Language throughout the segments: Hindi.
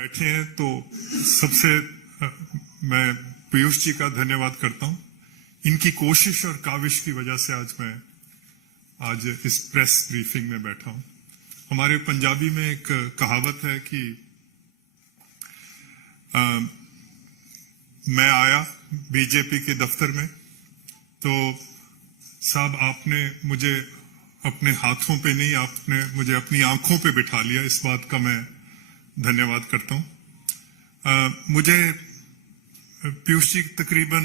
बैठे हैं तो सबसे मैं पीयूष जी का धन्यवाद करता हूं। इनकी कोशिश और काविश की वजह से आज इस प्रेस ब्रीफिंग में बैठा हूं। हमारे पंजाबी में एक कहावत है कि मैं आया बीजेपी के दफ्तर में तो साहब आपने मुझे अपने हाथों पे नहीं, आपने मुझे अपनी आंखों पे बिठा लिया। इस बात का मैं धन्यवाद करता हूं। मुझे पीयूष जी तकरीबन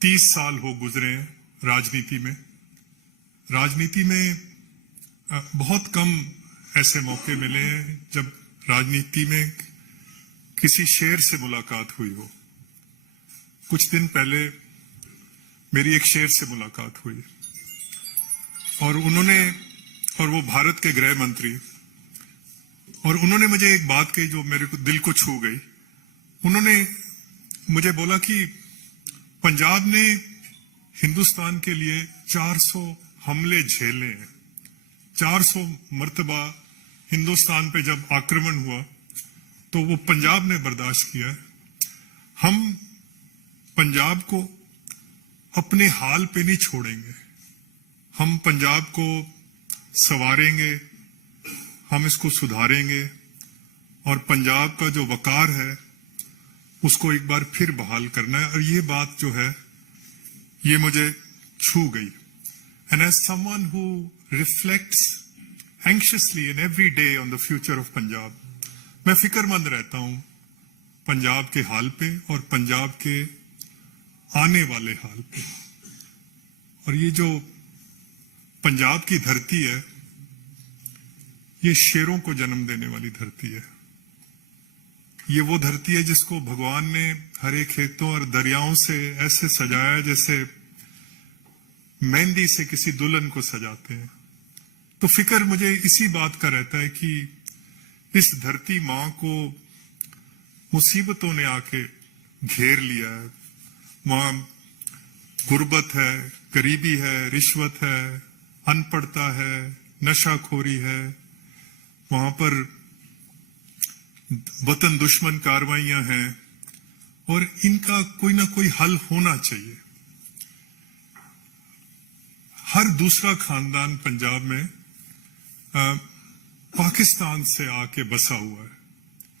30 साल हो गुजरे हैं राजनीति में। राजनीति में बहुत कम ऐसे मौके मिले हैं जब राजनीति में किसी शेर से मुलाकात हुई हो। कुछ दिन पहले मेरी एक शेर से मुलाकात हुई और वो भारत के गृह मंत्री, और उन्होंने मुझे एक बात कही जो मेरे को दिल को छू गई। उन्होंने मुझे बोला कि पंजाब ने हिंदुस्तान के लिए 400 हमले झेले हैं। 400 मर्तबा हिंदुस्तान पे जब आक्रमण हुआ तो वो पंजाब ने बर्दाश्त किया है। हम पंजाब को अपने हाल पे नहीं छोड़ेंगे। हम पंजाब को संवारेंगे, हम इसको सुधारेंगे और पंजाब का जो वकार है उसको एक बार फिर बहाल करना है। और ये बात जो है ये मुझे छू गई। And as someone who reflects anxiously in every day on the future of Punjab, मैं फिक्रमंद रहता हूं पंजाब के हाल पे और पंजाब के आने वाले हाल पे। और ये जो पंजाब की धरती है ये शेरों को जन्म देने वाली धरती है। ये वो धरती है जिसको भगवान ने हरे खेतों और दरियाओं से ऐसे सजाया जैसे मेहंदी से किसी दुल्हन को सजाते हैं। तो फिक्र मुझे इसी बात का रहता है कि इस धरती मां को मुसीबतों ने आके घेर लिया है। वहां गुर्बत है, गरीबी है, रिश्वत है, अनपढ़ता है, नशाखोरी है। वहां पर वतन दुश्मन कार्रवाइयां हैं और इनका कोई ना कोई हल होना चाहिए। हर दूसरा खानदान पंजाब में पाकिस्तान से आके बसा हुआ है।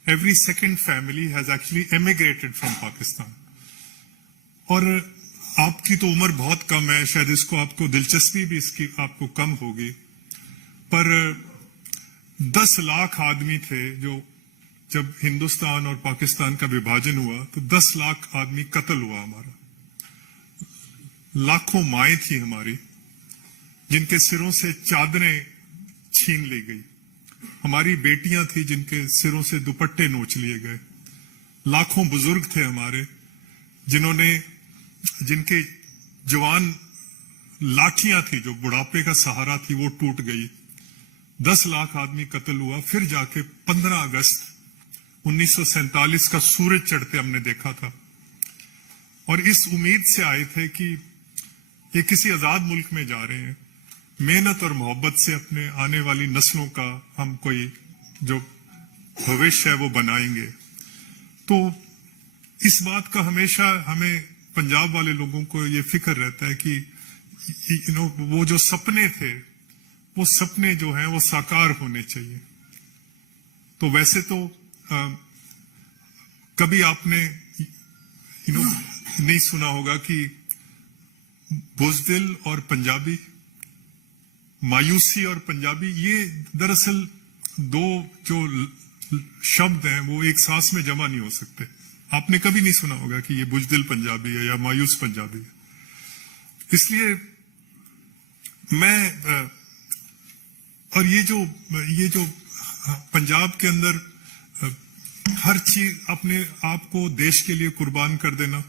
Every second family has actually emigrated from Pakistan. और आपकी तो उम्र बहुत कम है, शायद इसको आपको दिलचस्पी भी इसकी आपको कम होगी, पर 10 लाख आदमी थे जो जब हिंदुस्तान और पाकिस्तान का विभाजन हुआ तो 10 लाख आदमी कत्ल हुआ हमारा। लाखों माएं थी हमारी जिनके सिरों से चादरें छीन ली गई। हमारी बेटियां थी जिनके सिरों से दुपट्टे नोच लिए गए। लाखों बुजुर्ग थे हमारे जिनके जवान लाठियां थी जो बुढ़ापे का सहारा थी वो टूट गई। 10 लाख आदमी कत्ल हुआ। फिर जाके 15 अगस्त 1947 का सूरज चढ़ते हमने देखा था और इस उम्मीद से आए थे कि ये किसी आजाद मुल्क में जा रहे हैं। मेहनत और मोहब्बत से अपने आने वाली नस्लों का हम कोई जो भविष्य है वो बनाएंगे। तो इस बात का हमेशा हमें पंजाब वाले लोगों को ये फिक्र रहता है कि वो जो सपने थे वो सपने जो हैं वो साकार होने चाहिए। तो वैसे तो कभी आपने नहीं सुना होगा कि बुज़दिल और पंजाबी, मायूसी और पंजाबी, ये दरअसल दो जो शब्द हैं वो एक सांस में जमा नहीं हो सकते। आपने कभी नहीं सुना होगा कि ये बुज़दिल पंजाबी है या मायूस पंजाबी है। इसलिए मैं और ये जो पंजाब के अंदर हर चीज अपने आप को देश के लिए कुर्बान कर देना,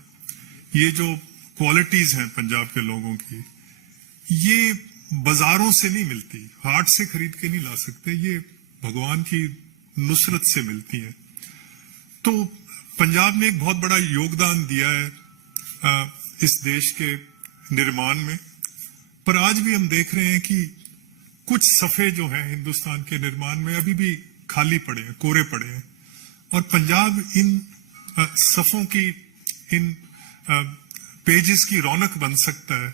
ये जो क्वालिटीज हैं पंजाब के लोगों की, ये बाजारों से नहीं मिलती, हाट से खरीद के नहीं ला सकते। ये भगवान की नुसरत से मिलती है। तो पंजाब ने एक बहुत बड़ा योगदान दिया है इस देश के निर्माण में। पर आज भी हम देख रहे हैं कि कुछ सफे जो हैं हिंदुस्तान के निर्माण में अभी भी खाली पड़े हैं, कोरे पड़े हैं। और पंजाब इन सफ़ों की, इन पेजेस की रौनक बन सकता है,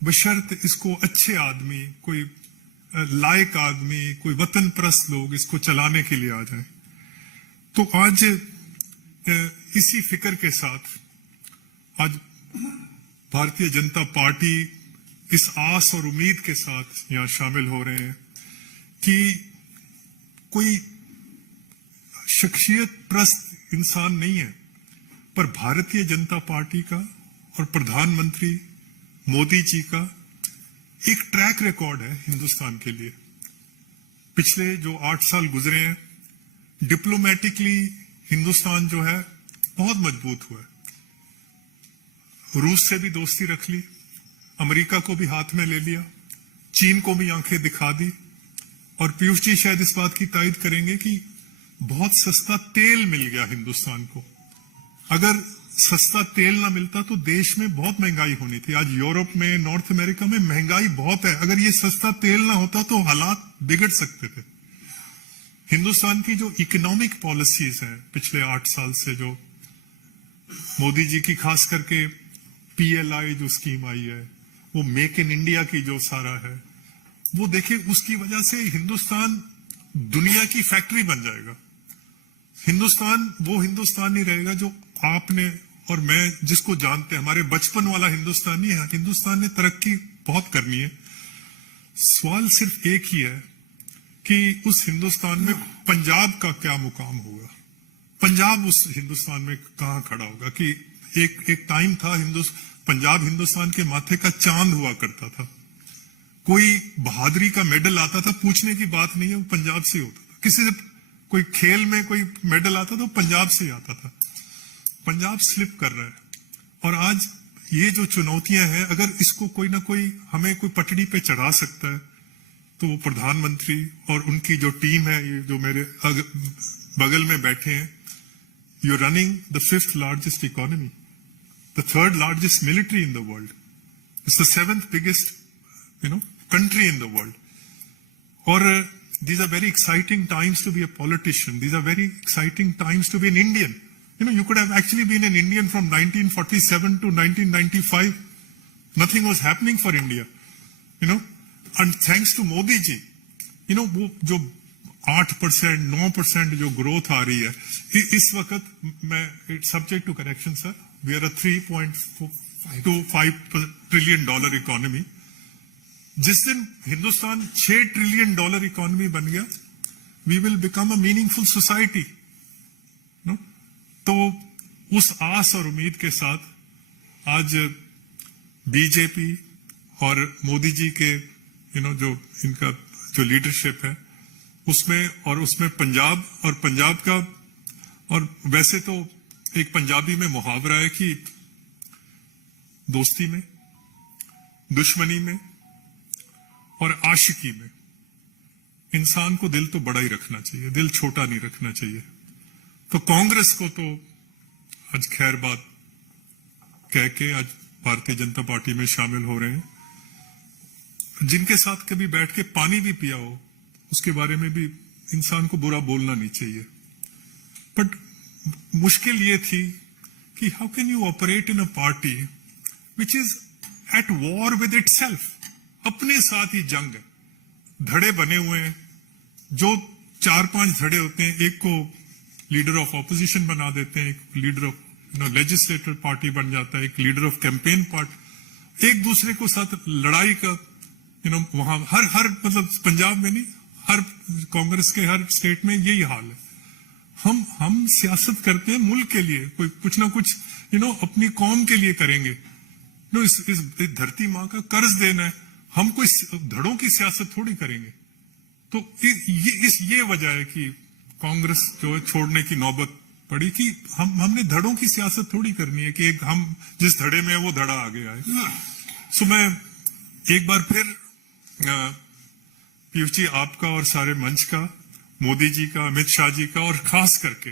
बशर्त इसको अच्छे आदमी, कोई लायक आदमी, कोई वतन परस्त लोग इसको चलाने के लिए आ जाएं। तो आज इसी फिक्र के साथ आज भारतीय जनता पार्टी इस आस और उम्मीद के साथ यहां शामिल हो रहे हैं कि कोई शख्सियत प्रस्त इंसान नहीं है, पर भारतीय जनता पार्टी का और प्रधानमंत्री मोदी जी का एक ट्रैक रिकॉर्ड है हिंदुस्तान के लिए। पिछले जो 8 साल गुजरे हैं, डिप्लोमेटिकली हिंदुस्तान जो है बहुत मजबूत हुआ है। रूस से भी दोस्ती रख ली, अमेरिका को भी हाथ में ले लिया, चीन को भी आंखें दिखा दी, और पीयूष जी शायद इस बात की तायद करेंगे कि बहुत सस्ता तेल मिल गया हिंदुस्तान को। अगर सस्ता तेल ना मिलता तो देश में बहुत महंगाई होनी थी। आज यूरोप में, नॉर्थ अमेरिका में महंगाई बहुत है। अगर ये सस्ता तेल ना होता तो हालात बिगड़ सकते थे। हिंदुस्तान की जो इकोनॉमिक पॉलिसीज हैं पिछले 8 साल से, जो मोदी जी की खास करके PLI जो स्कीम आई है, वो मेक इन इंडिया की जो सारा है, वो देखें, उसकी वजह से हिंदुस्तान दुनिया की फैक्ट्री बन जाएगा। हिंदुस्तान वो हिंदुस्तान नहीं रहेगा जो आपने और मैं जिसको जानते हैं, हमारे बचपन वाला हिंदुस्तान नहीं है। हिंदुस्तान ने तरक्की बहुत करनी है। सवाल सिर्फ एक ही है कि उस हिंदुस्तान में पंजाब का क्या मुकाम होगा, पंजाब उस हिंदुस्तान में कहां खड़ा होगा। कि एक टाइम था पंजाब हिंदुस्तान के माथे का चांद हुआ करता था। कोई बहादुरी का मेडल आता था, पूछने की बात नहीं है, वो पंजाब से होता था। किसी से कोई खेल में कोई मेडल आता था, पंजाब से आता था। पंजाब स्लिप कर रहा है। और आज ये जो चुनौतियां हैं, अगर इसको कोई ना कोई हमें कोई पटड़ी पे चढ़ा सकता है, तो वो प्रधानमंत्री और उनकी जो टीम है, ये जो मेरे बगल में बैठे हैं, you running the 5th largest economy, the 3rd largest military in the world, it's the 7th biggest country in the world. Or these are very exciting times to be a politician. These are very exciting times to be an Indian. You could have actually been an Indian from 1947 to 1995. Nothing was happening for India. And thanks to Modi ji, वो जो 8%, 9% जो growth आ रही है, इस वक्त मैं, it's subject to correction, sir. We are a $3.25 trillion economy. जिस दिन हिंदुस्तान $6 trillion इकोनॉमी बन गया, we will become a meaningful society. तो उस आस और उम्मीद के साथ आज बीजेपी और मोदी जी के जो इनका जो लीडरशिप है, उसमें पंजाब का, और वैसे तो एक पंजाबी में मुहावरा है कि दोस्ती में, दुश्मनी में और आशिकी में इंसान को दिल तो बड़ा ही रखना चाहिए, दिल छोटा नहीं रखना चाहिए। तो कांग्रेस को तो आज खैर बात कह के आज भारतीय जनता पार्टी में शामिल हो रहे हैं। जिनके साथ कभी बैठ के पानी भी पिया हो, उसके बारे में भी इंसान को बुरा बोलना नहीं चाहिए। बट मुश्किल ये थी कि how can you operate in a party which is at war with itself. अपने साथ ही जंग है, धड़े बने हुए हैं। जो 4-5 धड़े होते हैं, एक को लीडर ऑफ ऑपोजिशन बना देते हैं, एक लीडर ऑफ लेजिस्लेटिव पार्टी बन जाता है, एक लीडर ऑफ कैंपेन पार्टी, एक दूसरे को साथ लड़ाई का वहां हर मतलब पंजाब में नहीं, हर कांग्रेस के हर स्टेट में यही हाल है। हम सियासत करते हैं मुल्क के लिए, कोई कुछ ना कुछ अपनी कौम के लिए करेंगे। इस धरती माँ का कर्ज देना है, हम कोई धड़ों की सियासत थोड़ी करेंगे। तो ये वजह है कि कांग्रेस जो है छोड़ने की नौबत पड़ी कि हमने धड़ों की सियासत थोड़ी करनी है कि हम जिस धड़े में है वो धड़ा आगे आए। सो मैं एक बार फिर पीयूष जी आपका और सारे मंच का, मोदी जी का, अमित शाह जी का, और खास करके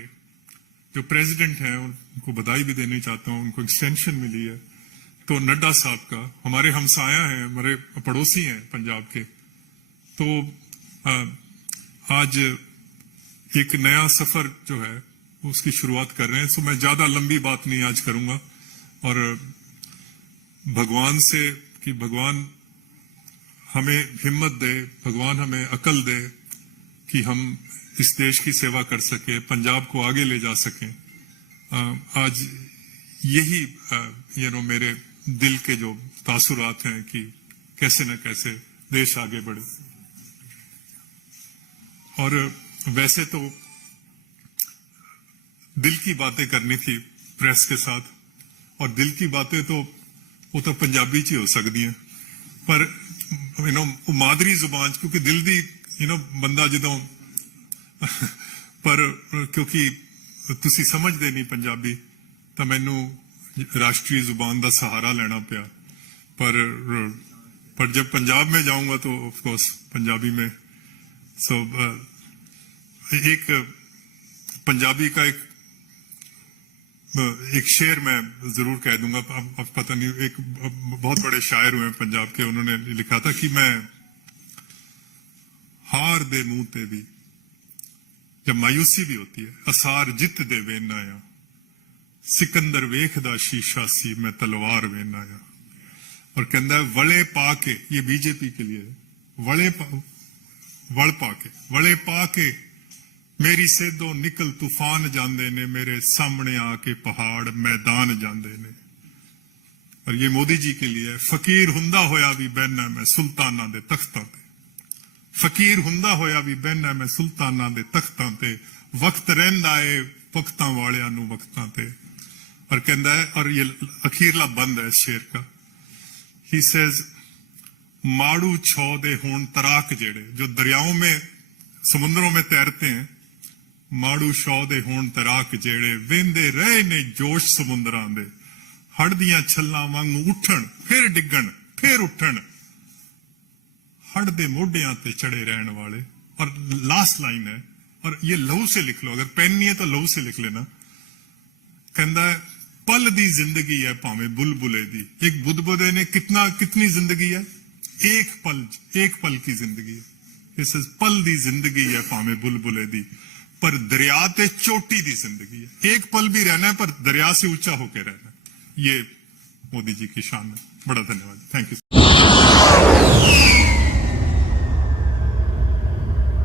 जो प्रेसिडेंट हैं उनको बधाई भी देनी चाहता हूं, उनको एक्सटेंशन मिली है। तो नड्डा साहब का, हमारे हमसाया हैं, हमारे पड़ोसी हैं पंजाब के। तो आज एक नया सफर जो है उसकी शुरुआत कर रहे हैं। सो मैं ज्यादा लंबी बात नहीं आज करूंगा, और भगवान से कि भगवान हमें हिम्मत दे, भगवान हमें अकल दे कि हम इस देश की सेवा कर सके, पंजाब को आगे ले जा सकें। आज यही मेरे दिल के जो तासुरात हैं कि कैसे न कैसे देश आगे बढ़े। और वैसे तो दिल की बातें करनी थी प्रेस के साथ, और दिल की बातें तो वो तो पंजाबी च ही हो सकती हैं, पर मादरी जुबान, क्योंकि दिल दी बंदा जदों पर क्योंकि तुसी समझदे नहीं पंजाबी, तो मैनू राष्ट्रीय जुबान का सहारा लेना पिया। पर जब पंजाब में जाऊंगा तो ऑफ कोर्स पंजाबी में। सो एक पंजाबी का एक शेर मैं जरूर कह दूंगा। अब पता नहीं, एक बहुत बड़े शायर हुए पंजाब के, उन्होंने लिखा था कि मैं हार दे मुंह ते भी, जब मायूसी भी होती है, असार जित दे वेना या, सिकंदर वेखदा शीशा सी मैं तलवार वेना या। और कहता है वले पा के, ये बीजेपी के लिए, वले पा के मेरी सेदों निकल तूफान जांदे ने, मेरे सामने आके पहाड़ मैदान जांदे ने। और ये मोदी जी के लिए, फकीर हुंदा होया भी बहना मैं सुल्ताना दे तख्तां ते, फकीर हुंदा होया भी बहना मैं सुल्ताना दे तख्तां ते, वक्त रहिंदा है वक्तां वालियां नू वक्तां ते। और कहता है, और ये अखीरला बंद है इस शेर का, ही सेज माड़ू छौ दे होण तराक जेड़े, जो दरियाओं में समुद्रों में तैरते हैं, माड़ू छौ दे होण तराक जेड़े, वेंदे रहे ने जोश समुद्रां दे, हड़ दियां छल्लां वांगू उठण फिर डिगण फिर उठण, हड़ दे मोढियां ते चढ़े रहन वाले। और लास्ट लाइन है, और ये लहू से लिख लो, अगर पेन नहीं है तो लहू से लिख लेना। कहता है पल दी जिंदगी है भावें बुलबुले दी, एक बुदबुदे ने कितनी जिंदगी है, एक पल की जिंदगी है। इस पल दी जिंदगी है भावें बुलबुले दी, पर दरिया ते चोटी दी जिंदगी है। एक पल भी रहना है पर दरिया से ऊंचा होकर रहना। ये मोदी जी की शान है। बड़ा धन्यवाद, थैंक यू।